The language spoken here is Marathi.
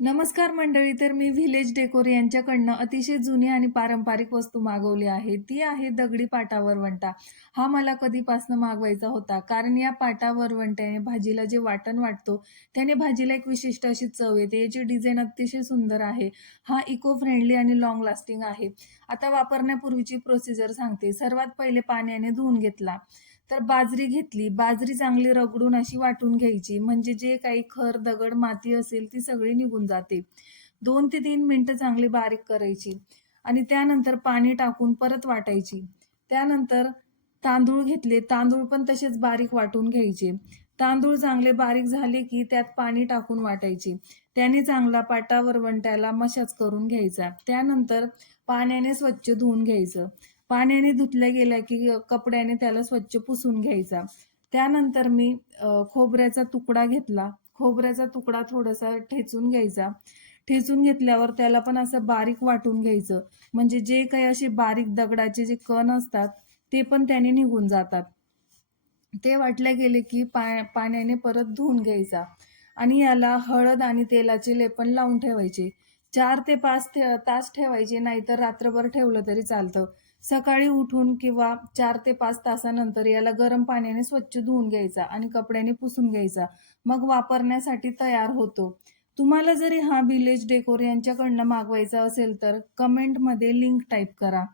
नमस्कार मंडळी तर मी व्हिलेज डेकोर यांच्याकडनं अतिशय जुनी आणि पारंपरिक वस्तू मागवली आहे ती आहे दगडी पाटा वरवंटा हा मला कधीपासनं मागवायचा होता. कारण या पाटा वरवंट्याने भाजीला जे वाटण वाटतो त्याने भाजीला एक विशिष्ट अशी चव येते. याची डिझाईन अतिशय सुंदर आहे. हा इको फ्रेंडली आणि लॉंग लास्टिंग आहे. आता वापरण्यापूर्वीची प्रोसिजर सांगते. सर्वात पहिले पाण्याने धुवून घेतला. तर बाजरी घेतली. बाजरी चांगली रगडून अशी वाटून घ्यायची. म्हणजे जे काही खर दगड माती असेल ती सगळी निघून जाते. दोन ते तीन मिनटं चांगली बारीक करायची आणि त्यानंतर पाणी टाकून परत वाटायची. त्यानंतर तांदूळ घेतले. तांदूळ पण तसेच बारीक वाटून घ्यायचे. तांदूळ चांगले बारीक झाले की त्यात पाणी टाकून वाटायचे. त्याने चांगला पाटा वरवंट्याला मशाज करून घ्यायचा. त्यानंतर पाण्याने स्वच्छ धुवून घ्यायचं. पाण्याने धुतल्या गेल्या की कपड्याने त्याला स्वच्छ पुसून घ्यायचा. त्यानंतर मी खोबऱ्याचा तुकडा घेतला. खोबऱ्याचा तुकडा थोडासा ठेचून घ्यायचा. ठेचून घेतल्यावर त्याला पण असं बारीक वाटून घ्यायचं. म्हणजे जे काही असे बारीक दगडाचे जे कण असतात ते पण त्याने निघून जातात. ते वाटले गेले की पा पाण्याने परत धुवून घ्यायचा. आणि याला हळद आणि तेलाचे लेपन लावून ठेवायचे. चार ते पाच ठे तास ठेवायचे नाहीतर रात्रभर ठेवलं तरी चालतं. सकाळी उठून किंवा चार ते पाच तासानंतर याला गरम पाण्याने स्वच्छ धुवून घ्यायचा आणि कपड्याने पुसून घ्यायचा. मग वापरण्यासाठी तयार होतो. तुम्हाला जरी हा विलेज डेकोर यांच्याकडनं मागवायचा असेल तर कमेंटमध्ये लिंक टाईप करा.